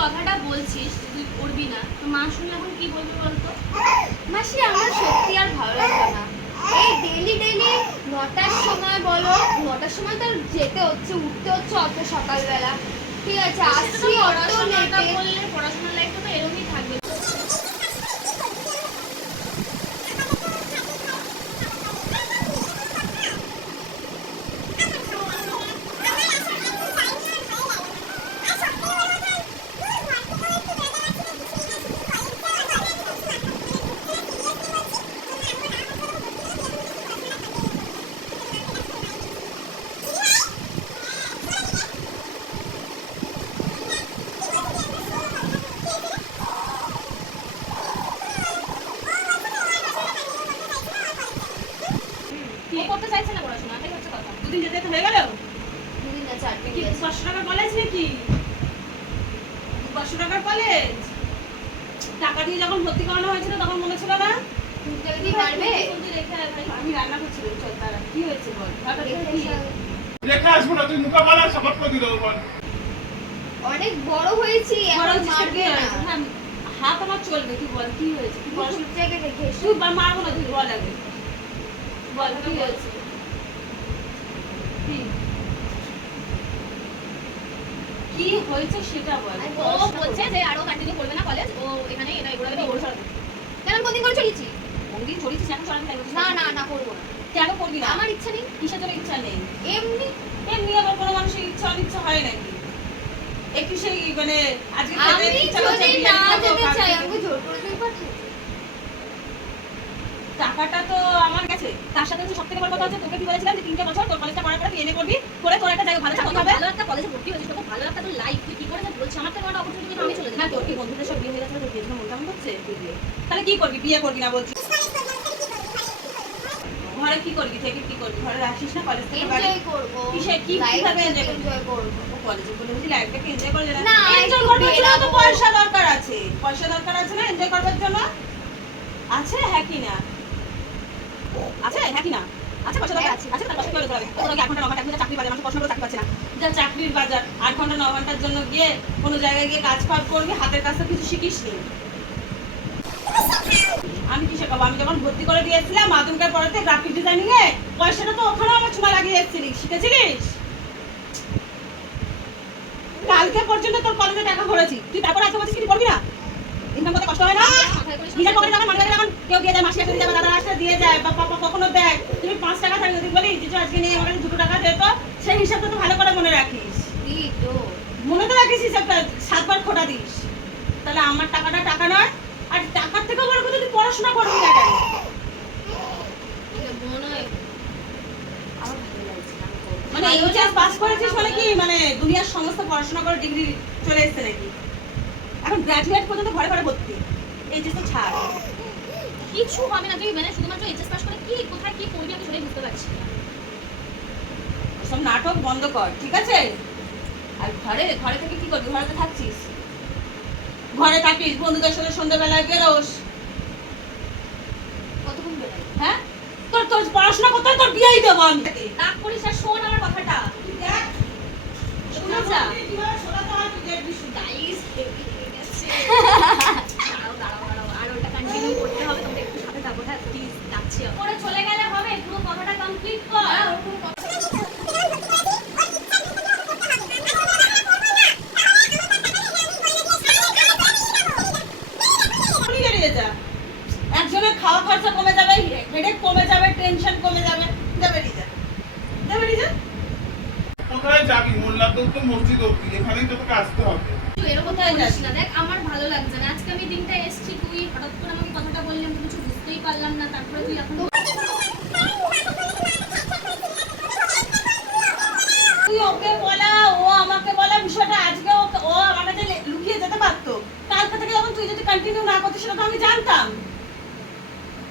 কথাটা বলছিস তুই করবি না। তো মা শুনলে এখন কি বলবে বলতো? মাসি আমার সত্যি আর ভালো লাগবে না। এই ডেলি ডেলি নটার সময় বলো নটার সময় তো যেতে হচ্ছে উঠতে হচ্ছে অত সকালবেলা। ঠিক আছে আসছি অত লেটে। বললে পড়াশোনার লাইফটা তো এরকমই থাকবে ও করতে চাইছে না পড়াশোনা এটাই হচ্ছে কথা দুদিন যেতে যেতে হয়ে গেল দুদিন না চার দিন কি গেছে। পাঁচশো টাকার কলেজ নাকি? পাঁচশো টাকার কলেজ টাকা দিয়ে যখন ভর্তি করানো হয়েছিল তখন মনে ছিল না। আমি রান্না করছিলাম চল তারা কি হয়েছে বল? আসব তুই করে দিল বল। অনেক বড় হয়েছি এখন মারবে না। হ্যাঁ, হাত আমার চলবে তুই বল কি হয়েছে? তুই পড়াশোনা জায়গায় রেখে তুই মারবো না তুই বল আগে। বল কি হয়েছে কি? কি হয়েছে সেটা বল। ও বলছে যে আরও কন্টিনিউ করবে না কলেজ ও এখানে এটা এগুলো কেন ওর সাথে কেন আমি কতদিন করে চলেছি? কোনদিন চড়িয়েছিস এখন চড়াতে চাইব না না না করব না। কেন করবি না? আমার ইচ্ছা নেই। কিসের জন্য ইচ্ছা নেই? এমনি। এমনি আবার কোনো মানুষের ইচ্ছা অনিচ্ছা হয় নাকি? একটু সেই মানে আজকে খেতে ইচ্ছা করছে, না যেতে চাই আমাকে জোর করে তুমি পাঠিয়ে টাকাটা তো আমার কাছে। তার সাথে হচ্ছে সবথেকে বড় কথা হচ্ছে তোকে কি বলেছিলাম যে তিনটে বছর তোর কলেজটা করার পরে তুই এনে করবি? করে তোর একটা জায়গা ভালো চাকরি হবে ভালো একটা কলেজে ভর্তি হয়েছিস তোকে ভালো একটা তোর লাইফ তুই কি করে যে বলছিস? আমার তো কোনো অপরচুনিটি আমি চলে না যাই তোর কি বন্ধুদের সব বিয়ে হয়ে গেছে তোর বিয়ে মন করছে তুই বিয়ে তাহলে কি করবি? বিয়ে করবি না বলছিস ঘরে কি করবি? থেকে কি করবি? ঘরে আসিস না কলেজ থেকে বাড়ি? এনজয় করব। কিসে- কি- কীভাবে করবি? এনজয় করব কলেজে বলে বুঝি লাইফটাকে এনজয় করে না, এনজয় করবার জন্য তো পয়সা দরকার আছে। পয়সা দরকার আছে না? এনজয় করবার জন্য? আছে? হ্যাঁ কি না আছে হ্যাঁ না। আছে পয়সা দরকার? আছে আছে তার পয়সা করে ধরে তোর আগে আট ঘণ্টা ন ঘণ্টা চাকরি বাজার মানুষ পড়াশোনা করে চাকরি পাচ্ছে না। যা চাকরির বাজার আট ঘণ্টা ন ঘণ্টার জন্য গিয়ে কোনো জায়গায় গিয়ে কাজ ফাজ করবি হাতের কাছে কিছু শিখিস নি। আমি কি শেখাবো আমি যখন ভর্তি করে দিয়েছিলাম মাধ্যমিকের পড়াতে গ্রাফিক ডিজাইনিং এ পয়সাটা তো ওখানেও আমার ছোঁয়া লাগিয়ে এসেছিলি। শিখেছিলিস? কালকে পর্যন্ত তোর কলেজে টাকা ভরেছি। তুই তারপর আজকে বলছিস কিছু করবি না? ইনকাম করতে কষ্ট হয় না? নিজের পকেটে যখন মাঝে যখন কেউ দিয়ে যায় মাসি দিয়ে যাবে দাদা আসতে দিয়ে যায় বা পাপা কখনো দেয় তুমি পাঁচ টাকা থাকলে তুই বলি যে আজকে নিয়ে আমার দুটো টাকা দে তো। সেই হিসাবটা তো ভালো করে মনে রাখিস। মনে তো রাখিস হিসাবটা সাতবার খোটা দিস। তাহলে আমার টাকাটা টাকা নয় আর টাকার থেকেও বড় কথা তুই পড়াশোনা করবি না কেন? মনে এইচএস পাস করেছিস মানে কি? মানে দুনিয়ার সমস্ত পড়াশোনা করে ডিগ্রি চলে এসেছে নাকি? এখন গ্র্যাজুয়েট পর্যন্ত ঘরে ঘরে ভর্তি। এইচএস তো ছাড়। কিছু হবে না তুই মানে শুধুমাত্র এইচএস পাস করে কি কোথায় কি করবি আমি সেটাই বুঝতে পারছি না। সব নাটক বন্ধ কর ঠিক আছে? আর ঘরে ঘরে থেকে কি করবি? ঘরে তো থাকছিস। ঘরে থাকিস বন্ধুদের সাথে সন্ধ্যাবেলায় বেরোস। কতক্ষণ বেড়াই হ্যাঁ? তোর তোর পড়াশোনা করতে তোর বিয়েই দেবো আমি। রাগ করিস আর শোন আমার কথাটা। শোনা যা। একজনের খাওয়া খরচা কমে যাবে হেডেক কমে যাবে টেনশন কমে যাবে যা বেরিয়ে যা যা কোথায় যাবি? মোল্লাদৌর তো মসজিদ অব্দি এখানেই তোকে আসতে হবে। তুই এরকম কোথায় যাস? না। দেখ, আমার দিনটা এসেছি তুই হঠাৎ করে আমাকে কথাটা বললি আমি কিছু বুঝতেই পারলাম না তারপরে তুই এখন তুই ওকে বলা ও আমাকে বলা বিষয়টা আজকে ও- লে- লুকিয়ে যেতে পারতো। কালকে থেকে যখন তুই যদি কন্টিনিউ না করতিস সেটা তো আমি জানতাম।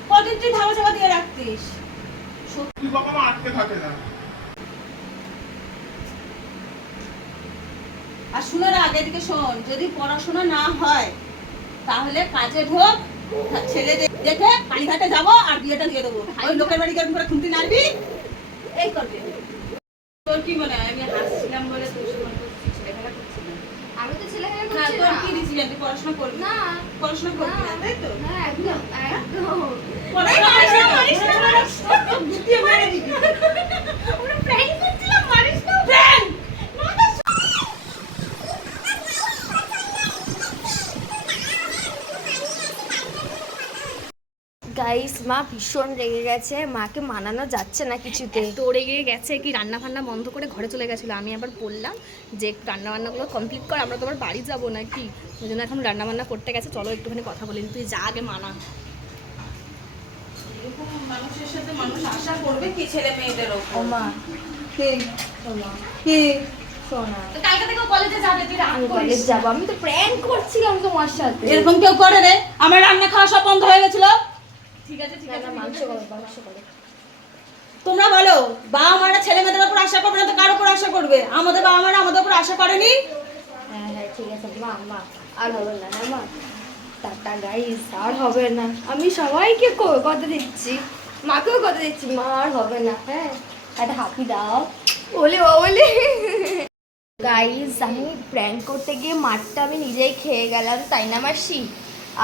কদিন তুই ধামা চাপা দিয়ে রাখতিস? তুই কখনো আটকে থাকে না। আর শুনে রাখ এদিকে শোন যদি পড়াশোনা না হয় তাহলে কাজে ঢোক। ছেলে দেখে কালীঘাটে যাব আর বিয়েটা দিয়ে দেবো। ওই লোকের বাড়ি কেমন করে খুঁটি নাড়বি। এই করবে। কি মনে হয়? আমি হাসছিলাম বলে করছিস করছিলাম আমি তো না। তোর না কি ডিসিশন তুই পড়াশোনা করবি? না। পড়াশোনা করবি না তাই তো? না একদম একদম। পড়াশোনা না, করিস না, মা ভীষণ রেগে গেছে মাকে মানানো যাচ্ছে না কিছুতে। তো রেগে গেছে কি রান্না ফান্না বন্ধ করে ঘরে চলে গেছিল। আমি আবার বললাম যে রান্না বান্নাগুলো কমপ্লিট কর আমরা তো আবার বাড়ি যাব নাকি? ওই জন্য এখন রান্না বান্না করতে গেছে। চলো একটুখানি কথা বলি। তুই যা আগে মানা। মানুষের সাথে মানুষ আশা করবে কি ছেলে মেয়েদের ওপর? ওমা কে? কে? সোনা তো কালকে থেকে কলেজে যাবে তুই রাগ আমি করিস কলেজ যাব। আমি তো প্র্যাঙ্ক করছিলাম তোমার সাথে। এরকম কেউ করে রে? আমার রান্না খাওয়া সব বন্ধ হয়ে গেছিল? ঠিক আছে ঠিক আছে মাংস করো মাংস করো তোমরা বলো বাবা মারা ছেলে মেয়েদের উপর আশা করবে না তো কার উপর আশা করবে? আমাদের বাবা মারা আমাদের উপর আশা করেনি? হ্যাঁ হ্যাঁ ঠিক আছে মা মা আর হবে না মা। টাটা গাইস আর হবে না। আমি সবাইকে কথা দিচ্ছি। মাকেও কথা দিচ্ছি মা আর হবে না হ্যাঁ। একটা হাপি দাও। বলে ও বলে গাইস আমি প্র্যাঙ্ক করতে গিয়ে মাঠটা আমি নিজেই খেয়ে গেলাম তাই না মাসি?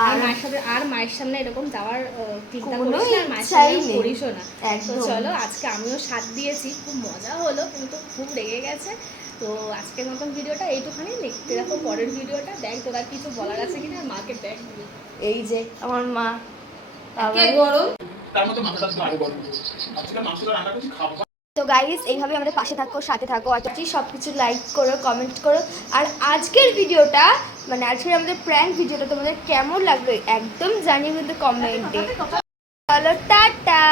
আর মায়ের সাথে আর মায়ের সামনে এরকম যাওয়ার চিন্তা করিস না আর মায়ের সামনে করিসও না। তো চলো আজকে আমিও সাথ দিয়েছি। খুব মজা হলো কিন্তু খুব রেগে গেছে। তো আজকের মতন ভিডিওটা এইটুখানি। দেখতে দেখো পরের ভিডিওটা। দেখ তোর আর কিছু বলার আছে কিনা? মাকে দেখ। এই যে আমার মা। তার আজকে মাংসটা রান্না করছি খাব। তো গাইজ এইভাবে আমাদের পাশে থাকো, সাথে থাকো, আর সব কিছু লাইক করো কমেন্ট করো। আর আজকের ভিডিওটা মানে আজকের আমাদের প্র্যাঙ্ক ভিডিওটা তোমাদের কেমন লাগল একদম জানিয়ে কিন্তু কমেন্টে চলো, টাটা!